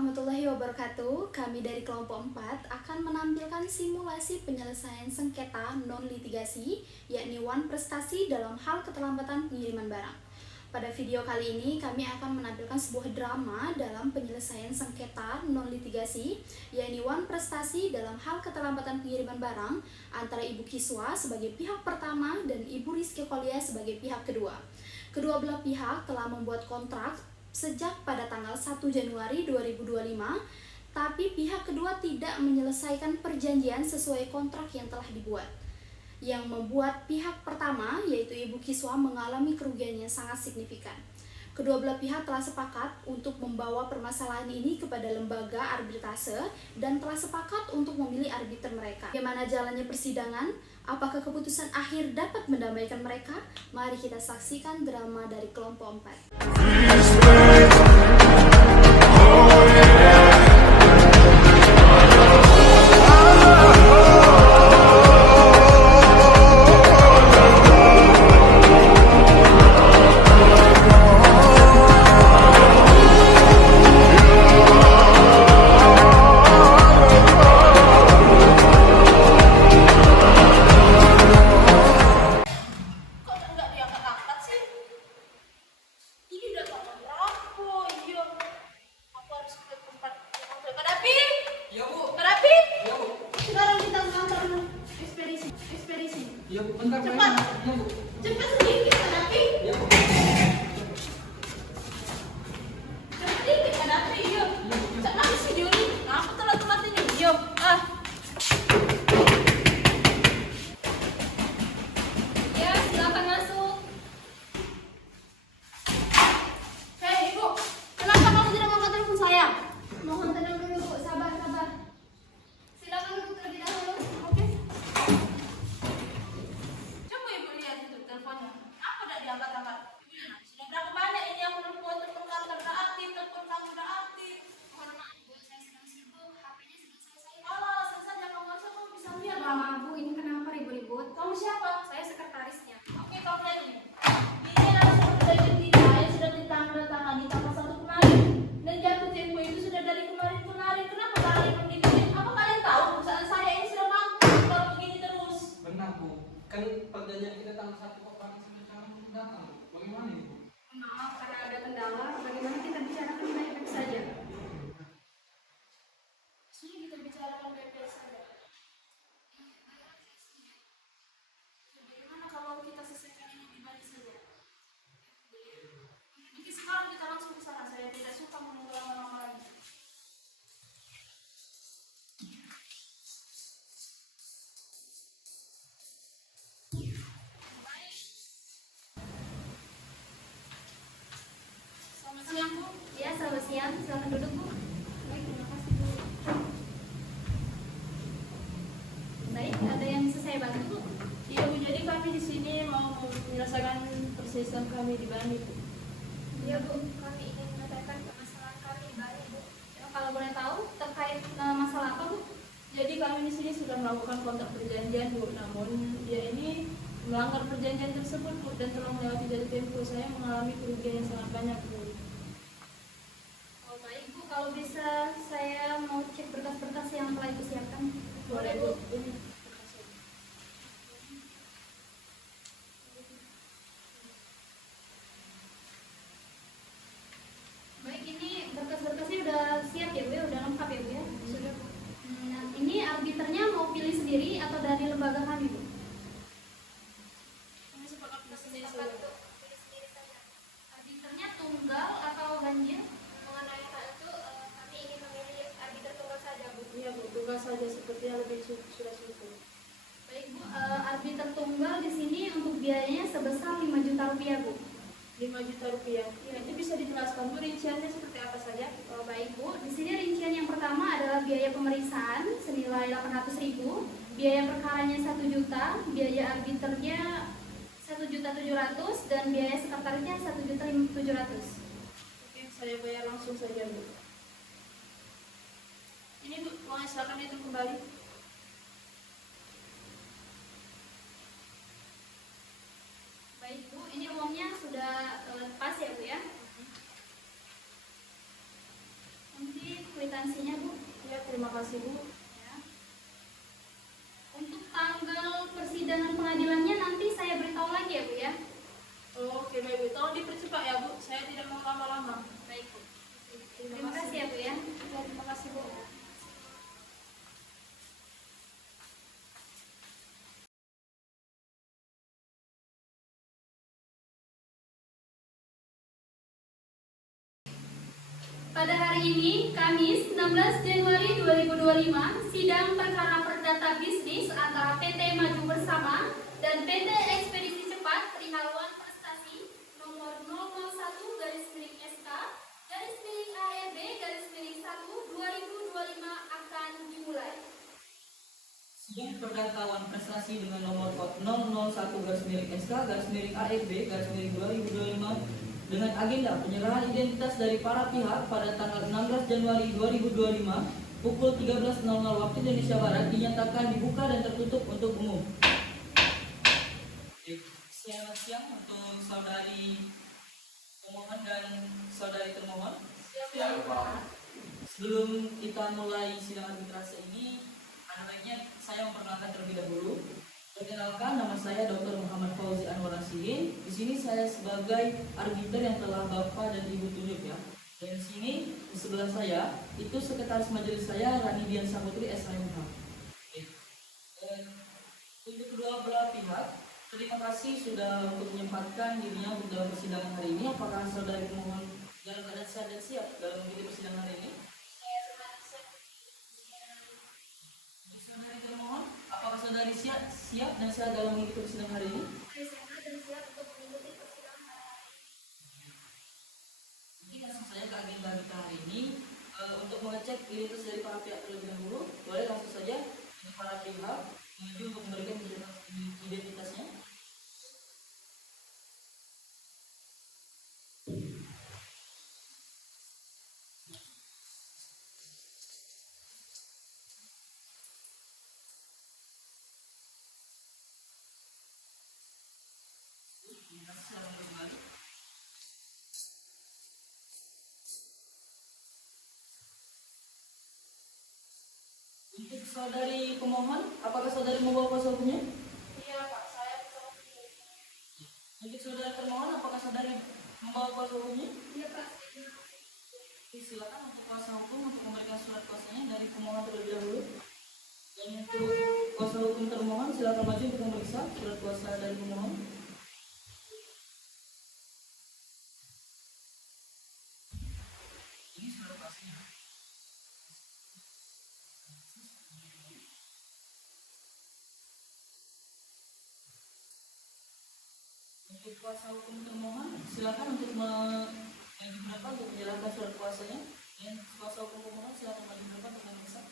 warahmatullahi wabarakatuh. Kami dari kelompok 4 akan menampilkan simulasi penyelesaian sengketa non-litigasi, yakni WAN prestasi dalam hal keterlambatan pengiriman barang. Pada video kali ini kami akan menampilkan sebuah drama dalam penyelesaian sengketa non-litigasi, yakni WAN prestasi dalam hal keterlambatan pengiriman barang antara Ibu Kiswa sebagai pihak pertama dan Ibu Rizky Kholia sebagai pihak kedua. Kedua belah pihak telah membuat kontrak sejak pada tanggal 1 Januari 2025, tapi pihak kedua tidak menyelesaikan perjanjian sesuai kontrak yang telah dibuat, yang membuat pihak pertama, yaitu Ibu Kiswa, mengalami kerugian yang sangat signifikan. Kedua belah pihak telah sepakat untuk membawa permasalahan ini kepada lembaga arbitrase dan telah sepakat untuk memilih arbiter mereka. Bagaimana jalannya persidangan? Apakah keputusan akhir dapat mendamaikan mereka? Mari kita saksikan drama dari kelompok 4. Iya Bu, bentar cepat. Iya Bu. Cepat sedikit hadapi. Iya Bu. Cepat sedikit hadapi. Iya. Cepat sih Juli. Aku telat ini. Iya. Ya, silakan masuk. Hei Ibu, kenapa kamu tidak mengangkat telepon saya? Mohon tenang dulu Bu, sabar. Silakan duduk terlebih dahulu. Oke. Coba Ibu lihat itu teleponnya. Apa tidak diangkat-angkat? Sudah berapa banyak ini aku telepon kantor tidak aktif, telepon kamu tidak aktif. Mohon maaf Bu, saya sedang sibuk. HP-nya sedang selesai. Kalau alasan saja kamu harusnya kamu bisa lihat. Lama Bu, ini kenapa ribut-ribut? Kamu siapa? Saya sekretarisnya. Oke, kamu lihat ini. Ini adalah surat perjanjian kita yang sudah ditandatangani tanggal 1 kemarin. Dan jatuh tempo itu sudah dari kemarin. Kenapa kalian belum dikirim? Apa kalian tahu perusahaan saya ini sudah bangkrut kalau begini terus? Benar Bu. Kan perjanjian kita tanggal 1 kok sampai sekarang belum datang Bu. Bagaimana ini Bu? Maaf karena ada kendala. Bagaimana kita bicarakan baik-baik saja? Sudah kita bicarakan baik-baik saja. Bagaimana kalau kita selesaikan ini di Bali saja? Jadi sekarang kita langsung ke sana. Saya tidak suka menunggu lama-lama lagi. Selamat siang Bu. Ya, selamat siang. Silakan duduk Bu. Baik, terima kasih Bu. Baik, ada yang bisa saya bantu Bu? Iya Bu, jadi kami di sini mau menyelesaikan perselisihan kami di Bali Bu. Iya Bu, kami ingin menyelesaikan permasalahan kami di Bali Bu. Ya, kalau boleh tahu terkait masalah apa Bu? Jadi kami di sini sudah melakukan kontrak perjanjian Bu, namun dia ini melanggar perjanjian tersebut Bu dan telah melewati dari tempo. Saya mengalami kerugian yang sangat banyak Bu. Oh baik Bu, kalau bisa saya mau cek berkas-berkas yang telah Ibu siapkan. Boleh Bu. Ini. Baik, ini berkas-berkasnya udah siap ya Bu ya? Udah lengkap ya Bu ya? Sudah Bu. Nah, ini arbiternya mau pilih sendiri atau dari lembaga kami Bu? Kami sepakat di sini Sepakat, saja. Bu. Pilih sendiri saja. Arbiternya tunggal atau ganjil? Mengenai hal itu, kami ingin memilih arbiter tunggal saja, Bu. Iya Bu, tugas saja seperti yang lebih sudah cukup. Baik Bu, arbiter tunggal di sini untuk biayanya sebesar 5 juta rupiah Bu. 5 juta rupiah. Ya, itu bisa dijelaskan Bu rinciannya seperti apa saja? Oh, baik Bu, di sini rincian yang pertama adalah biaya pemeriksaan senilai 800.000, biaya perkaranya 1 juta, biaya arbiternya 1.700.000 dan biaya sekretarisnya 1.700.000. Oke, saya bayar langsung saja Bu. Ini Bu, uangnya silakan itu kembali. Baik Bu, ini uangnya sudah pas ya Bu ya? Nanti sanksinya, Bu. Ya, terima kasih Bu. Ya. Untuk tanggal persidangan pengadilannya nanti saya beritahu lagi ya, Bu ya. Oh, oke baik Bu, tolong dipercepat ya Bu, saya tidak mau lama-lama. Baik, Bu. Terima kasih ya, Bu ya. Ya, terima kasih Bu. Pada hari ini, Kamis 16 Januari 2025, sidang perkara perdata bisnis antara PT Maju Bersama dan PT Ekspedisi Cepat perihal One Prestasi nomor 001/SK ARB/1 2025 akan dimulai. Sidang perdata One Prestasi dengan nomor kod 001/SK ARB/2025 dengan agenda penyerahan identitas dari para pihak pada tanggal 16 Januari 2025 pukul 13.00 waktu Indonesia Barat dinyatakan dibuka dan tertutup untuk umum. Selamat siang untuk saudari pemohon dan saudari termohon. Sebelum kita mulai sidang arbitrase ini, ada baiknya saya memperkenalkan terlebih dahulu. Perkenalkan, nama saya Dr. Muhammad Fauzi Anwar Asihin. Di sini saya sebagai arbiter yang telah Bapak dan Ibu tunjuk ya. Dan di sini di sebelah saya itu sekretaris majelis saya Rani Dian Saputri SHMH. Untuk kedua belah pihak, terima kasih sudah untuk menyempatkan dirinya untuk dalam persidangan hari ini. Apakah saudari pemohon dalam keadaan sehat dan siap dalam mengikuti persidangan hari ini? Untuk saudari termohon, apakah saudari siap dan sehat dalam mengikuti persidangan hari ini? Saya sehat dan siap untuk mengikuti persidangan hari ini. Jadi langsung saja ke agenda kita hari ini. Untuk mengecek identitas dari para pihak terlebih dahulu, boleh langsung saja untuk para pihak menuju untuk memberikan identitasnya. Silakan kembali. Untuk saudari pemohon, apakah saudari membawa kuasa hukumnya? Iya Pak, saya bersama. Untuk saudara termohon, apakah saudari membawa kuasa hukumnya? Iya Pak. Oke, silakan untuk kuasa hukum untuk memberikan surat kuasanya dari pemohon terlebih dahulu. Dan untuk kuasa hukum termohon, silakan maju untuk memeriksa surat kuasa dari pemohon. Ini surat kuasanya. Untuk kuasa hukum termohon, silakan untuk maju berapa untuk menjelaskan surat kuasanya. Dan kuasa hukum pemohon silakan maju berapa untuk memeriksa.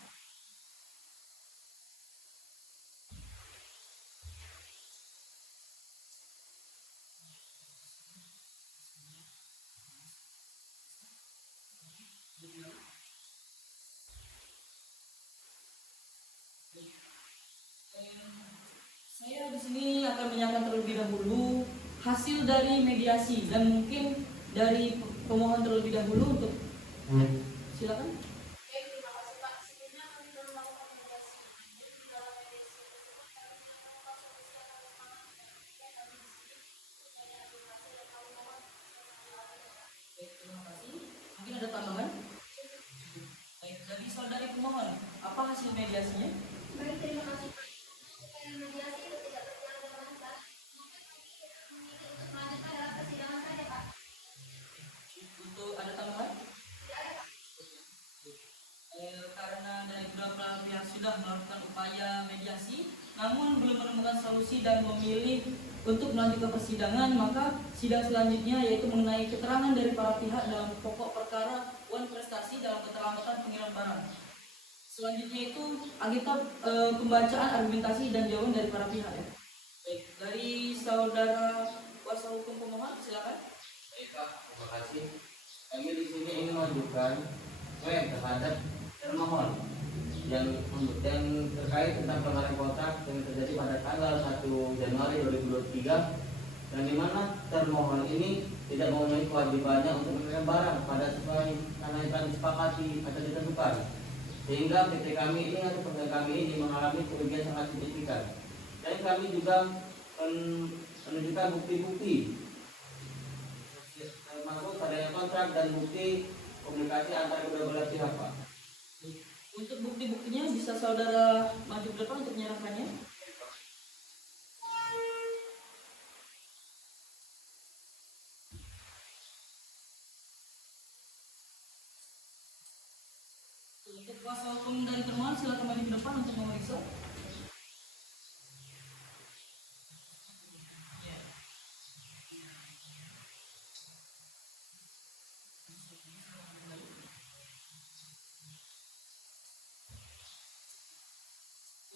Saya di sini akan menyampaikan terlebih dahulu hasil dari mediasi dan mungkin dari pemohon terlebih dahulu untuk silakan. Baik, terima kasih Pak. Sebelumnya kami telah melakukan mediasi. Jadi dalam mediasi tersebut kami telah melakukan solusi yang kami di sini saya advokasi dan kami mohon Baik, terima kasih. Mungkin ada tambahan? Baik, dari saudari pemohon, apa hasil mediasinya? Baik, terima kasih Pak. Supaya mediasi itu tidak berjalan dengan lancar, maka kami memilih untuk melanjutkan dalam persidangan saja Pak. Untuk ada tambahan? Tidak ada Pak. Karena dari beberapa pihak sudah melakukan upaya mediasi, namun belum menemukan solusi dan memilih untuk melanjutkan persidangan, maka sidang selanjutnya yaitu mengenai keterangan dari para pihak dalam pokok perkara One Prestasi dalam keterlambatan pengiriman barang. Selanjutnya itu agenda pembacaan argumentasi dan jawaban dari para pihak ya. Baik, dari saudara kuasa hukum pemohon silakan. Baik Pak, terima kasih. Kami di sini ingin mengajukan klaim terhadap termohon yang terkait tentang pelanggaran kontrak yang terjadi pada tanggal 1 Januari 2023 dan di mana termohon ini tidak memenuhi kewajibannya untuk mengirim barang pada sesuai yang telah disepakati atau ditentukan, sehingga PT kami ini atau perusahaan kami ini mengalami kerugian sangat signifikan. Dan kami juga menunjukkan bukti-bukti termasuk adanya kontrak dan bukti komunikasi antara kedua belah pihak, Pak. Untuk bukti-buktinya bisa saudara maju ke depan untuk menyerahkannya. Untuk kuasa hukum dari termohon silakan maju ke depan untuk memeriksa.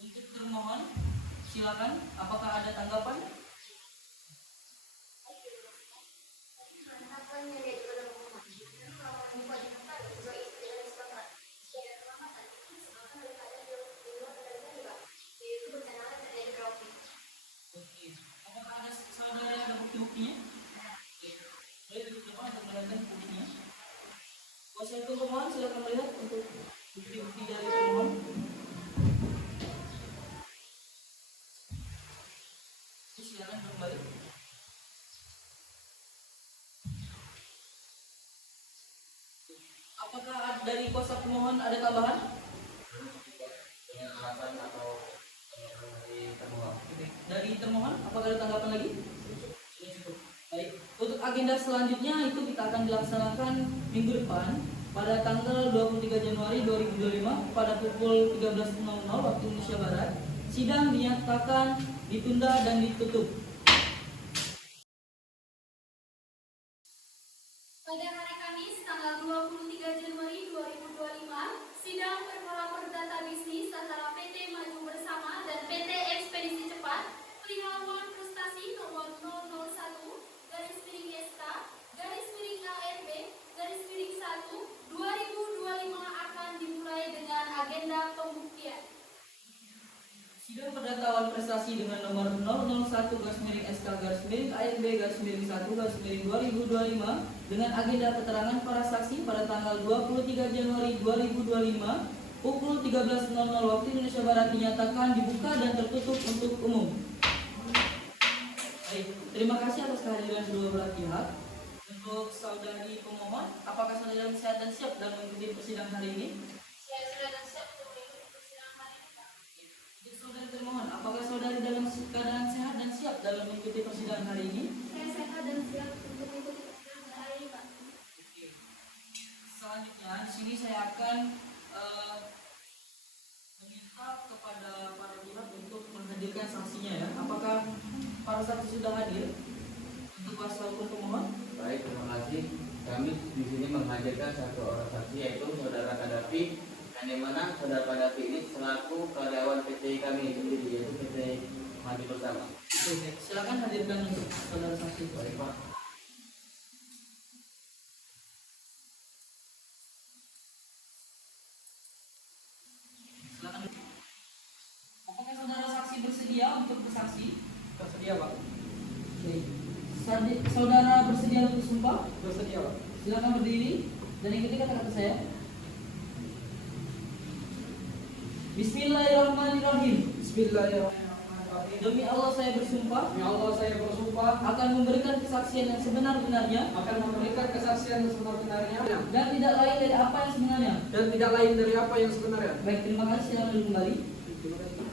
Untuk termohon silakan, apakah ada tanggapan? Oke. Apakah ada saudara yang ada bukti-buktinya? Boleh duduk depan untuk melihatkan buktinya. Kuasa hukum pemohon silakan melihat untuk bukti-bukti dari pemohon. Silakan kembali. Apakah dari kuasa pemohon ada tambahan? Dengan alasan atau dari termohon. Dari termohon, apakah ada tanggapan lagi? Cukup. Baik. Untuk agenda selanjutnya itu kita akan dilaksanakan minggu depan pada tanggal 23 Januari 2025 pada pukul 13.00 waktu Indonesia Barat. Sidang dinyatakan ditunda dan ditutup. Pada hari Kamis tanggal 23 Januari 2025, sidang perkara perdata bisnis antara PT Maju Bersama dan PT Ekspedisi Cepat perihal uang prestasi nomor 001 garis miring SK garis miring ARB garis miring 1 2025 akan dimulai dengan agenda pembuktian. Sidang perdata awan prestasi dengan nomor 001 garis miring SK garis miring ARB garis miring 1 garis miring 2025 dengan agenda keterangan para saksi pada tanggal 23 Januari 2025 pukul 13.00 waktu Indonesia Barat dinyatakan dibuka dan tertutup untuk umum. Baik, terima kasih atas kehadiran kedua belah pihak. Untuk saudari pemohon, apakah saudara sehat dan siap dalam mengikuti persidangan hari ini? Saya sudah dan siap untuk mengikuti persidangan hari ini, Pak. Untuk saudari termohon, apakah saudari dalam keadaan sehat dan siap dalam mengikuti persidangan hari ini? Saya sehat dan siap untuk mengikuti persidangan hari ini, Pak. Oke. Selanjutnya, di sini saya akan meminta kepada para pihak untuk menghadirkan saksinya ya. Apakah para saksi sudah hadir? Untuk kuasa hukum pemohon? Baik, terima kasih. Kami di sini menghadirkan satu orang saksi yaitu saudara Kadafi, yang dimana saudara Kadafi ini selaku karyawan PT kami sendiri yaitu PT Maju Bersama. Oke, silakan hadirkan untuk saudara saksi. Baik, Pak. Silakan. Apakah saudara saksi bersedia untuk bersaksi? Tersedia, Pak. Oke. Saudara bersedia untuk sumpah? Bersedia, Pak. Silakan berdiri dan ikuti kata-kata saya. Bismillahirrahmanirrahim. Bismillahirrahmanirrahim. Demi Allah saya bersumpah Ya Allah, saya bersumpah akan memberikan kesaksian yang sebenar-benarnya akan memberikan kesaksian sebenar-benarnya dan tidak lain dari apa yang sebenarnya. dan tidak lain dari apa yang sebenarnya. Baik, terima kasih. Silakan duduk kembali. Terima kasih.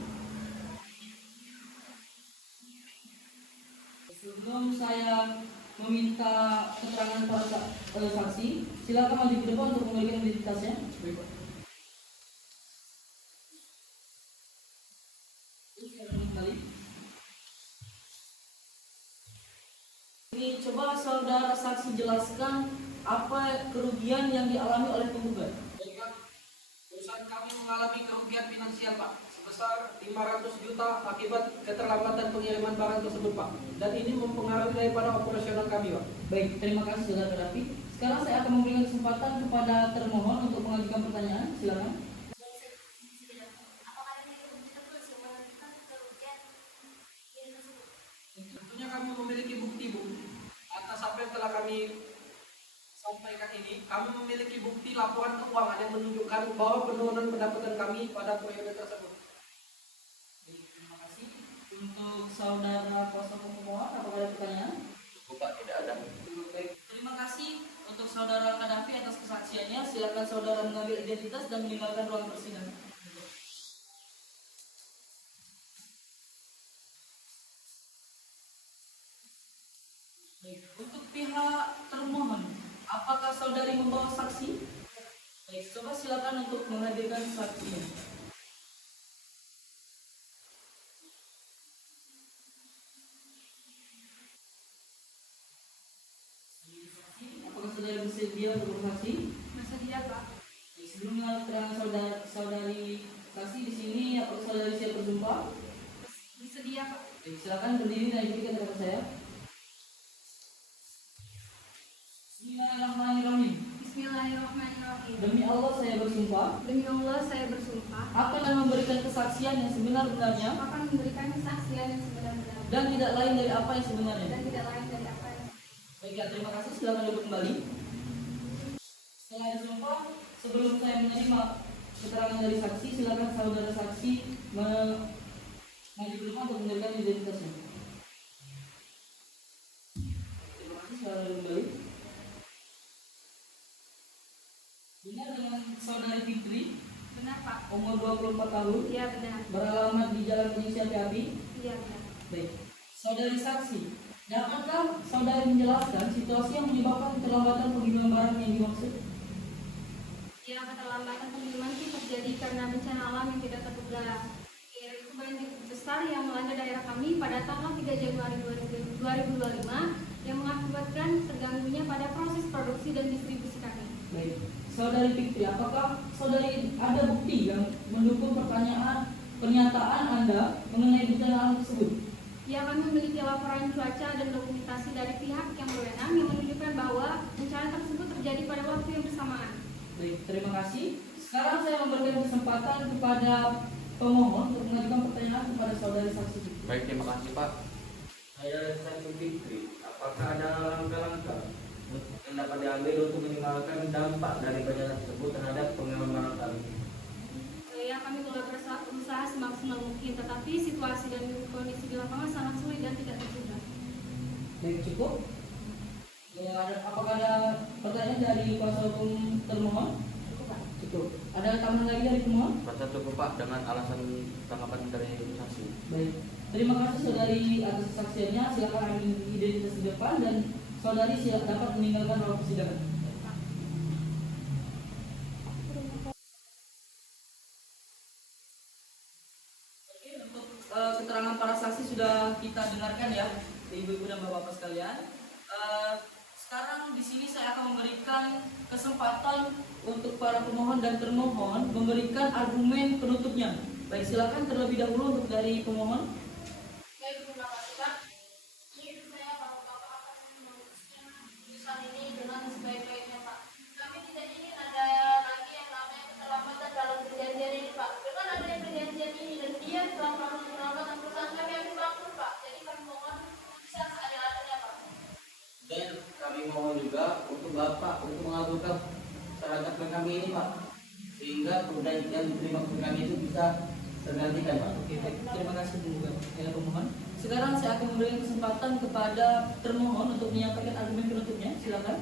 Sebelum saya meminta keterangan para saksi, silakan maju ke depan untuk memberikan identitasnya. Baik, Pak. Silakan kembali. Ini coba saudara saksi jelaskan apa kerugian yang dialami oleh penggugat. Perusahaan kami mengalami kerugian finansial, Pak, sebesar 500 juta akibat keterlambatan pengiriman barang tersebut, Pak. Dan ini mempengaruhi daripada operasional kami, Pak. Baik, terima kasih saudara Rafi. Sekarang saya akan memberikan kesempatan kepada termohon untuk mengajukan pertanyaan. Silakan. Apakah ini betul sih menentukan kerugian yang tersebut? Tentunya kami memiliki bukti, Bu, atas apa yang telah kami kami sampaikan ini, kami memiliki bukti laporan keuangan yang menunjukkan bahwa penurunan pendapatan kami pada periode tersebut. Baik, terima kasih. Untuk saudara kuasa hukum pemohon, apakah ada pertanyaan? Cukup Pak, tidak ada. Baik, terima kasih untuk saudara Kadafi atas kesaksiannya. Silakan saudara mengambil identitas dan meninggalkan ruang persidangan. Baik, untuk pihak termohon, apakah saudari membawa saksi? Baik, coba silakan untuk menghadirkan saksinya. Apakah saudari bersedia untuk bersaksi? Bersedia, Pak. Baik, sebelum mengambil keterangan saudari saksi di sini, apakah saudari siap bersumpah? Bersedia, Pak. Baik, silakan berdiri dan ikuti kata saya. Bismillahirrahmanirrahim. Bismillahirrahmanirrahim. Demi Allah saya bersumpah Demi Allah saya bersumpah akan memberikan kesaksian yang sebenar-benarnya akan memberikan kesaksian yang sebenar-benarnya dan tidak lain dari apa yang sebenarnya. dan tidak lain dari apa yang Baik, ya, terima kasih. Silakan duduk kembali. Setelah disumpah, sebelum saya menerima keterangan dari saksi, silakan saudara saksi maju dulu untuk memberikan identitasnya. Terima kasih. Silakan duduk kembali. Benar dengan saudari Fitri, benar, Pak. umur 24 tahun, Iya benar. beralamat di Jalan Indonesia PAP. Iya benar. Baik, saudari saksi, dapatkah saudari menjelaskan situasi yang menyebabkan keterlambatan pengiriman barang yang dimaksud? Ya, keterlambatan pengiriman itu terjadi karena bencana alam yang tidak terduga, yaitu banjir besar yang melanda daerah kami pada tanggal 3 Januari 2025 yang mengakibatkan terganggunya pada proses produksi dan distribusi kami. Baik, saudari Fitri, apakah saudari ada bukti yang mendukung pernyataan Anda mengenai bencana alam tersebut? Ya, kami memiliki laporan cuaca dan dokumentasi dari pihak yang berwenang yang menunjukkan bahwa bencana tersebut terjadi pada waktu yang bersamaan. Baik, terima kasih. Sekarang saya memberikan kesempatan kepada pemohon untuk mengajukan pertanyaan kepada saudari saksi Fitri. Baik, terima kasih Pak. Saya Saksi Fitri, apakah ada langkah-langkah yang dapat diambil untuk minimalkan dampak dari bencana tersebut terhadap pengiriman barang kami? Ya, kami telah berusaha semaksimal mungkin, tetapi situasi dan kondisi di lapangan sangat sulit dan tidak terduga. Baik, cukup. Ya, apakah ada pertanyaan dari kuasa hukum termohon? Cukup, Pak. Cukup. Ada tambahan lagi dari pemohon? Rasa cukup Pak dengan alasan tanggapan dari saksi. Baik. Terima kasih saudari atas kesaksiannya. Silakan ambil identitas di depan dan saudari siap dapat meninggalkan ruang persidangan. Oke, untuk keterangan para saksi sudah kita dengarkan ya, ibu-ibu dan bapak-bapak sekalian. Sekarang di sini saya akan memberikan kesempatan untuk para pemohon dan termohon memberikan argumen penutupnya. Baik, silakan terlebih dahulu untuk dari pemohon. Baik, terima kasih, Pak. Ini saya Bapak-Bapak akan memutuskan putusan ini dengan sebaik-baiknya, Pak. Kami tidak ingin ada lagi yang namanya keterlambatan dalam perjanjian ini, Pak. Dengan adanya perjanjian ini dan dia telah melakukan keterlambatan perusahaan kami akan bangkrut, Pak. Jadi kami mohon putusan seadil-adilnya, Pak. Dan kami mohon juga untuk Bapak untuk mengabulkan syarat kami ini Pak, sehingga perjanjian yang diterima kami itu bisa tergantikan Pak. Oke, baik. Terima kasih kepada pemohon. Sekarang saya akan memberikan kesempatan kepada termohon untuk menyampaikan argumen penutupnya. Silakan.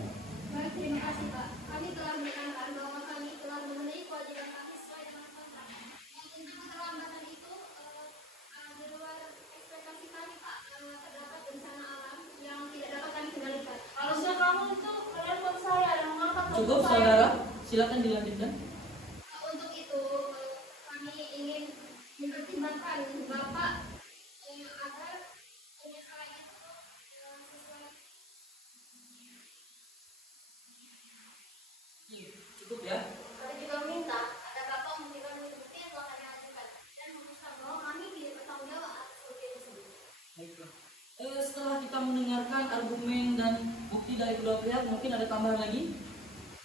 Baik, terima kasih Pak. Kami telah menekankan bahwa kami telah memenuhi kewajiban kami sesuai dengan kontrak. Yang tentu keterlambatan itu di luar ekspektasi kami Pak. Terdapat bencana alam yang tidak dapat kami kendalikan. Harusnya kamu itu telepon saya dan mengangkat telepon Cukup saya. saudara, silakan dilanjutkan. Untuk itu kami ingin mempertimbangkan Bapak agar penyesuaian itu sesuai. Cukup ya. Kami juga meminta agar Bapak memberikan bukti yang telah kami ajukan dan memutuskan bahwa kami tidak bertanggung jawab atas bukti tersebut. Baiklah. Setelah kita mendengarkan argumen dan bukti dari kedua pihak, mungkin ada tambahan lagi?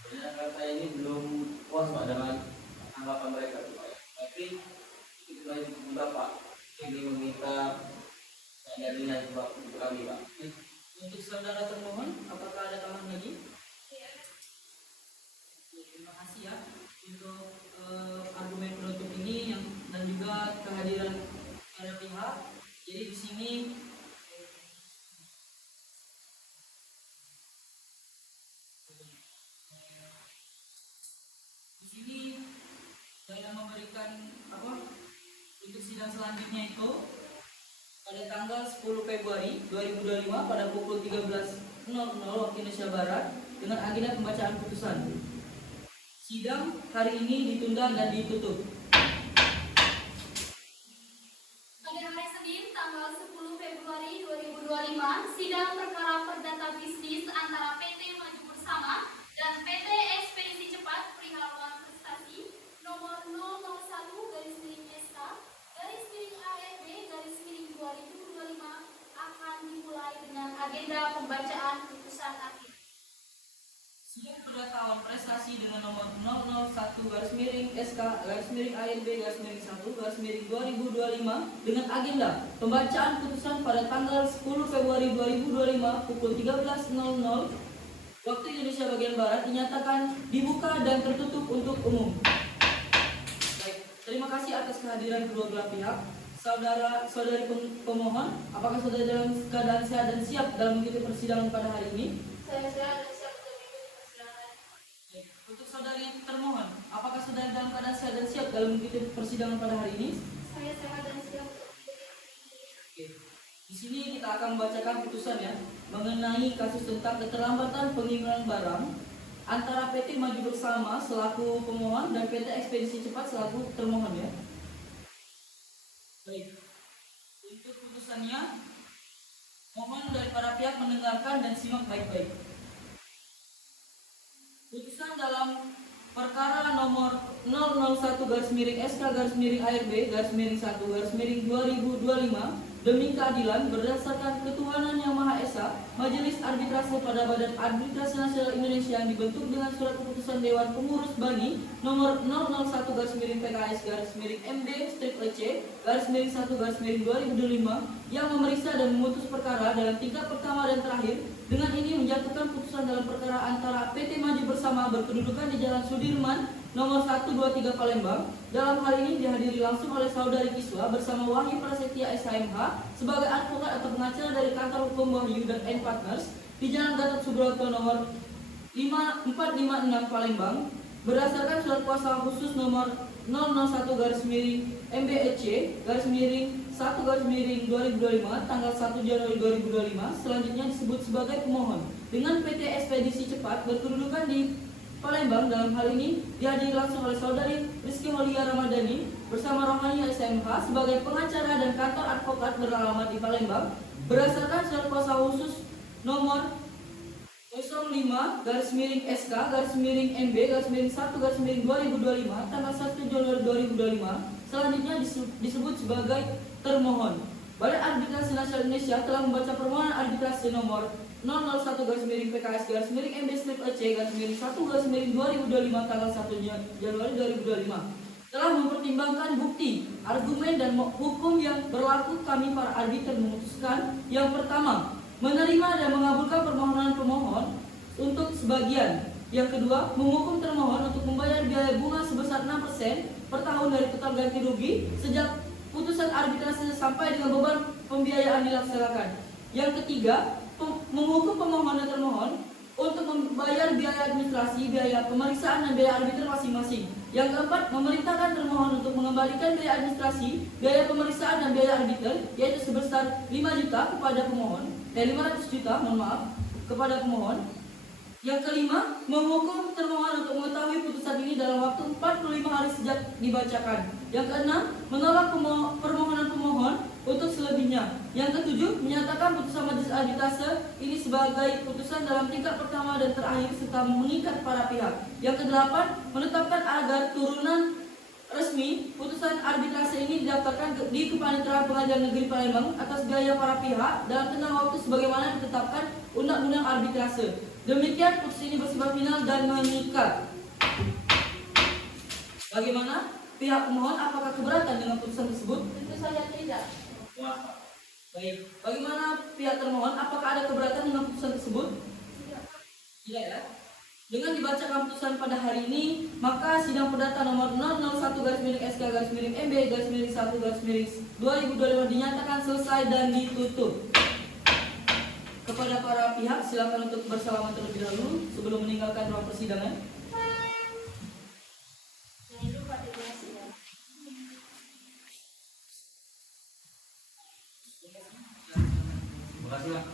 Sebenarnya saya ini belum puas Pak dengan tanggapan mereka Pak. Tapi itu Bapak ingin meminta seadilnya untuk kami Pak. Untuk saudara termohon, apakah ada tambahan lagi? Terima kasih ya untuk argumen penutup ini dan juga kehadiran para pihak. Jadi di sini saya memberikan untuk sidang selanjutnya itu pada tanggal 10 Februari 2025 pada pukul 13.00 waktu Indonesia Barat dengan agenda pembacaan putusan. Sidang hari ini ditunda dan ditutup. Pada hari Senin tanggal 10 Februari 2025, sidang perkara perdata bisnis antara PT Maju Bersama dan PT Ekspedisi Cepat perihal uang prestasi nomor 001-SK-ARB-2025 akan dimulai dengan agenda pembacaan putusan akhir. Sidang perdata awan prestasi dengan nomor 001-SK-ARB-1-2025 dengan agenda pembacaan putusan pada tanggal 10 Februari 2025 pukul 13.00 waktu Indonesia bagian Barat dinyatakan dibuka dan tertutup untuk umum. Baik, terima kasih atas kehadiran kedua belah pihak. Saudari pemohon, apakah saudara dalam keadaan sehat dan siap dalam mengikuti persidangan pada hari ini? Saya sehat dan siap untuk mengikuti persidangan. Untuk saudari termohon, apakah saudara dalam keadaan sehat dan siap dalam mengikuti persidangan pada hari ini? Saya sehat dan siap untuk mengikuti. Oke. Di sini kita akan membacakan putusan ya mengenai kasus tentang keterlambatan pengiriman barang antara PT Maju Bersama selaku pemohon dan PT Ekspedisi Cepat selaku termohon ya. Baik. Untuk putusannya, mohon dari para pihak mendengarkan dan simak baik-baik. Putusan dalam perkara nomor 001-SK-ARB-1-2025 demi keadilan berdasarkan ketuhanan yang Maha Esa, Majelis Arbitrase pada Badan Arbitrase Nasional Indonesia yang dibentuk dengan surat keputusan Dewan Pengurus Bani nomor 001-PKS-MB-EC-1-2025 yang memeriksa dan memutus perkara dalam tingkat pertama dan terakhir. Dengan ini menjatuhkan putusan dalam perkara antara PT Maju Bersama berkedudukan di Jalan Sudirman nomor 123 Palembang. Dalam hal ini dihadiri langsung oleh Saudari Kiswa bersama Wahyu Prasetya SHMH sebagai advokat atau pengacara dari kantor hukum Wahyu dan N Partners di Jalan Gatot Subroto nomor 456 Palembang berdasarkan surat kuasa khusus nomor 001-MBEC-1-2025 tanggal 1 Januari 2025 selanjutnya disebut sebagai pemohon dengan PT Ekspedisi Cepat berkedudukan di Palembang. Dalam hal ini dihadiri langsung oleh Saudari Rizky Holia Ramadhani bersama Rohani SMH sebagai pengacara dan kantor advokat beralamat di Palembang berdasarkan surat kuasa khusus nomor 05-SK-MB-1-2025 tanggal 1 Januari 2025 selanjutnya disebut sebagai termohon. Badan Arbitrase Nasional Indonesia telah membaca permohonan arbitrase nomor 001-PKS-MB-EC-1-2025 tanggal 1 Januari 2025 telah mempertimbangkan bukti, argumen dan hukum yang berlaku. Kami para arbiter memutuskan yang pertama, menerima dan mengabulkan permohonan pemohon untuk sebagian. Yang kedua, menghukum termohon untuk membayar biaya bunga sebesar 6% per tahun dari total ganti rugi sejak putusan arbitrase sampai dengan beban pembiayaan dilaksanakan. Yang ketiga, menghukum pemohon dan termohon untuk membayar biaya administrasi, biaya pemeriksaan dan biaya arbiter masing-masing. Yang keempat, memerintahkan termohon untuk mengembalikan biaya administrasi, biaya pemeriksaan dan biaya arbiter yaitu sebesar 5 juta kepada pemohon, 500 juta, kepada pemohon. Yang kelima, menghukum termohon untuk mengetahui putusan ini dalam waktu 45 hari sejak dibacakan. Yang keenam, menolak permohonan pemohon untuk selebihnya. Yang ketujuh, menyatakan putusan Majelis Arbitrase ini sebagai putusan dalam tingkat pertama dan terakhir serta mengikat para pihak. Yang kedelapan, menetapkan agar turunan resmi putusan arbitrase ini didaftarkan di Kepaniteraan Pengadilan Negeri Palembang atas biaya para pihak dalam tenggang waktu sebagaimana ditetapkan Undang-Undang Arbitrase. Demikian putusan ini bersifat final dan mengikat. Bagaimana pihak pemohon, apakah keberatan dengan putusan tersebut? Tentu saja tidak. Baik, bagaimana pihak termohon? Apakah ada keberatan dengan putusan tersebut? Tidak ya. Dengan dibacakan putusan pada hari ini, maka sidang perdata nomor 001/SK/MB/1/2025 dinyatakan selesai dan ditutup. Kepada para pihak silakan untuk bersalaman terlebih dahulu sebelum meninggalkan ruang persidangan. Terima kasih, Pak.